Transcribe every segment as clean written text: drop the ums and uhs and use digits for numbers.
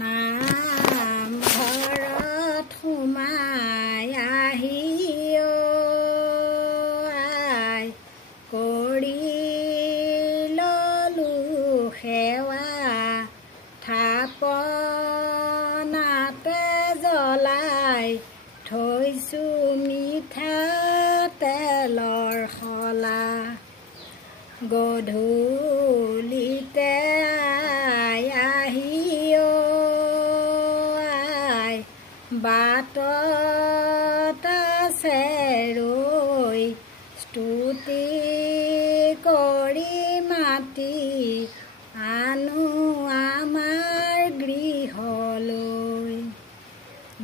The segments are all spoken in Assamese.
নামঘৰত সোমাই আহি আই কৰি ললো সেৱা থাপনাতে জ্বলাই থৈছো মিঠা তেলৰ শলা গধূলিতে আহি আই বাটত আছে ৰৈ স্তুতি কৰি মাতি আনো আমাৰ গৃহলৈ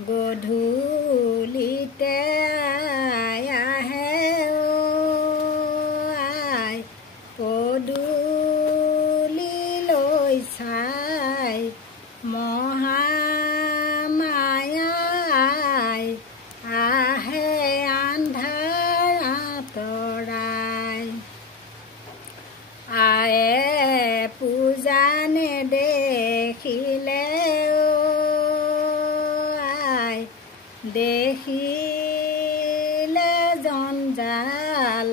গধূলিতে আহে আই পদূলিলৈ চাই মহামায়াই আহে আন্ধাৰ আঁতৰাই আয়ে পূজা নেদেখিলে আই দেখিলে জঞ্জাল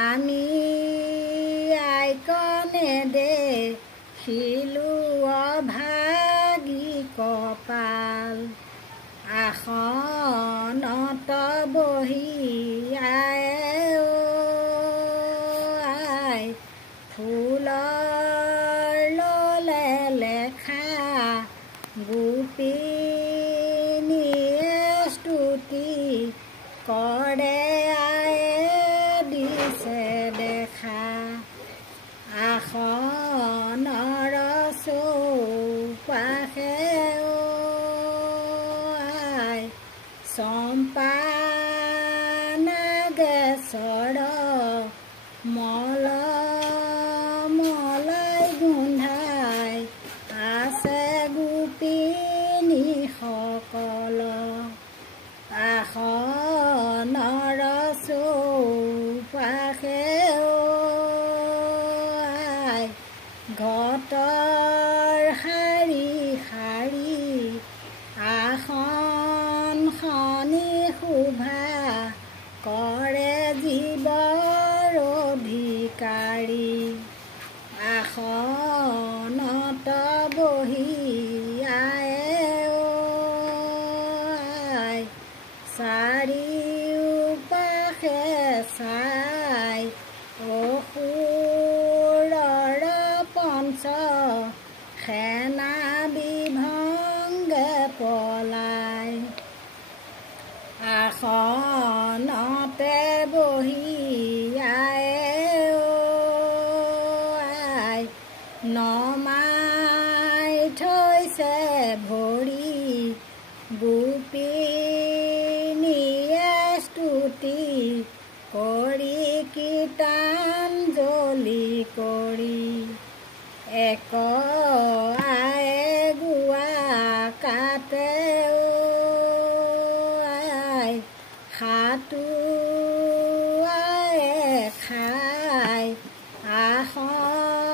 আমি আইকনে দেখিলো অভাগী কপাল আসনত বহি আই ফুলৰ ললে লেখা গোপিনীয়ে স্তুতি কৰে আয়ে দিছে দেখা আসনৰ চৌপাশে আই চম্পা নাগেশ্বৰ মলমলাই গোন্ধাই আছে গোপিনীসকল আসনৰ চৌপাশে আই ঘটৰ শাৰী শাৰী আসনখনি শোভা কৰে জীৱৰ অধিকাৰী আসনত বহি আই চাৰিওপাশে চাই অসুৰৰ পঞ্চ সেনা বিভংগে পলাই আসনতে বহি আই নমাই থৈছে ভৰি গোপিনীয়ে স্তুতি কৰি কীৰ্তনজলি কৰি এক আয়ে গোৱা কাটে আই সাতু আয়ে খাই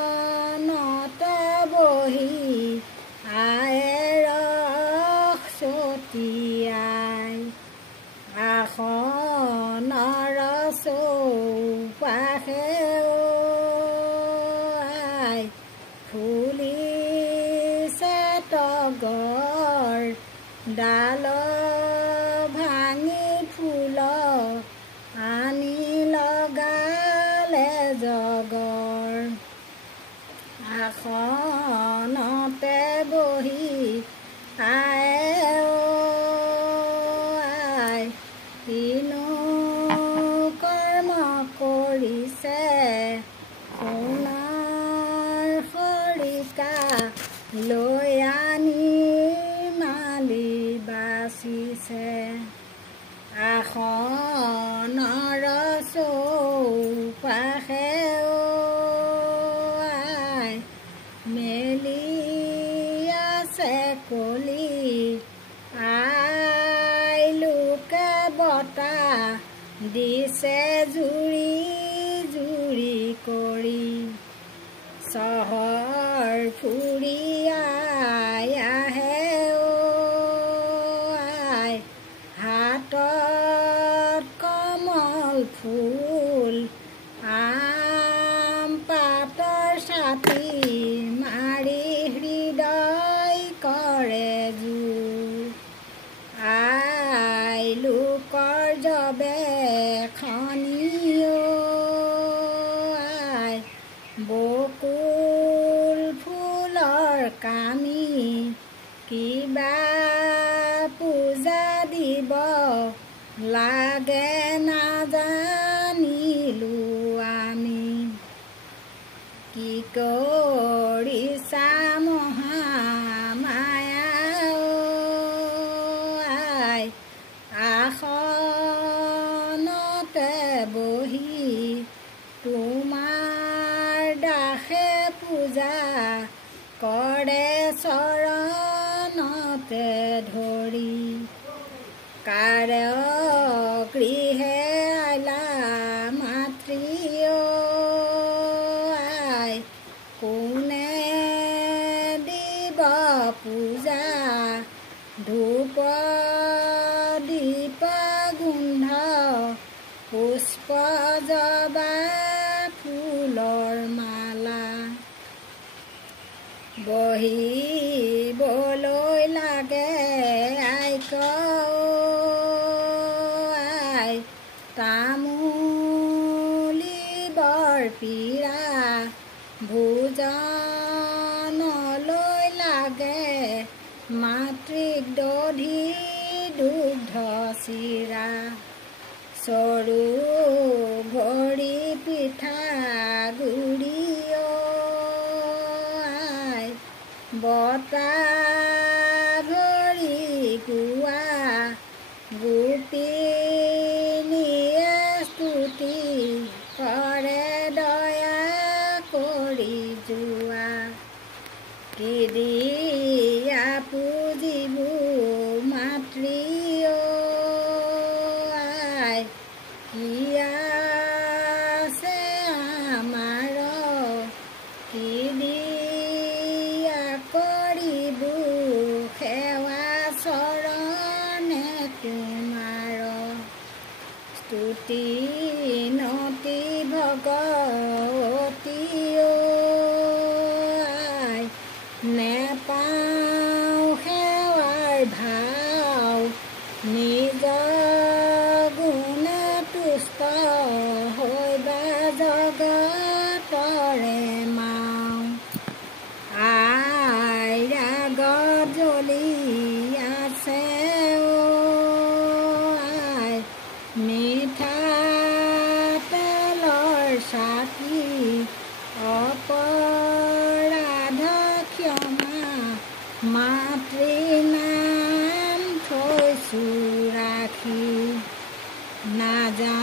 আসনতে বহি আয়ে ৰস ছটিয়াই আসনৰ চৌপাশে আই ফুলিছে তগৰ ডাল ভাঙি ফুল আনি লগালে জগৰ আসনতে বহি আই কিনো কৰ্ম কৰিছে সোণৰ খৰিকা লৈ আনি মালি বাচিছে আসনৰ চৌপাশে আই মেলি আছে কলি আই লোকে বতাহ দিছে জুৰি জুৰি কৰি চহৰ ফুৰি আই কামি কিবা পূজা দিব লাগে নাজানিলো আমি কি কৰিছা মহামায়া আই আসনতে বহি তোমাৰ দাসে পূজা কৰে চৰণতে ধৰি কাৰ গৃহে আইলা মাতৃ আই কোনে দিব পূজা ধূপ দীপ গোন্ধ পুষ্প জবা ফুলৰ মালা বহিবলৈ লাগে আইক আই তামোলী বৰপীৰা ভোজনলৈ লাগে মাতৃক দধি দুগ্ধ চিৰা চৰু ভৰি পিঠা গুৰি আই বতা ভৰি গোৱা গোপিনীয়ে স্তুতি কৰে দয়া কৰি যোৱা কি দিয়া পুজিবো মাতৃ আই কি আছে আমাৰ কি দিয়া কৰিবো সেৱা চৰণে তোমাৰ স্তুতি নতি ভগৱতী আই নেপাওঁ সেৱাৰ ভাও নিজ গুণে তুষ্ট হৈবা জগতৰে মাও আই ৰাগত জ্বলি আছে আই মিঠা তেলৰ চাকি অপৰাধ ক্ষমা মাতৃ নাম থৈছো ৰাখি নাজা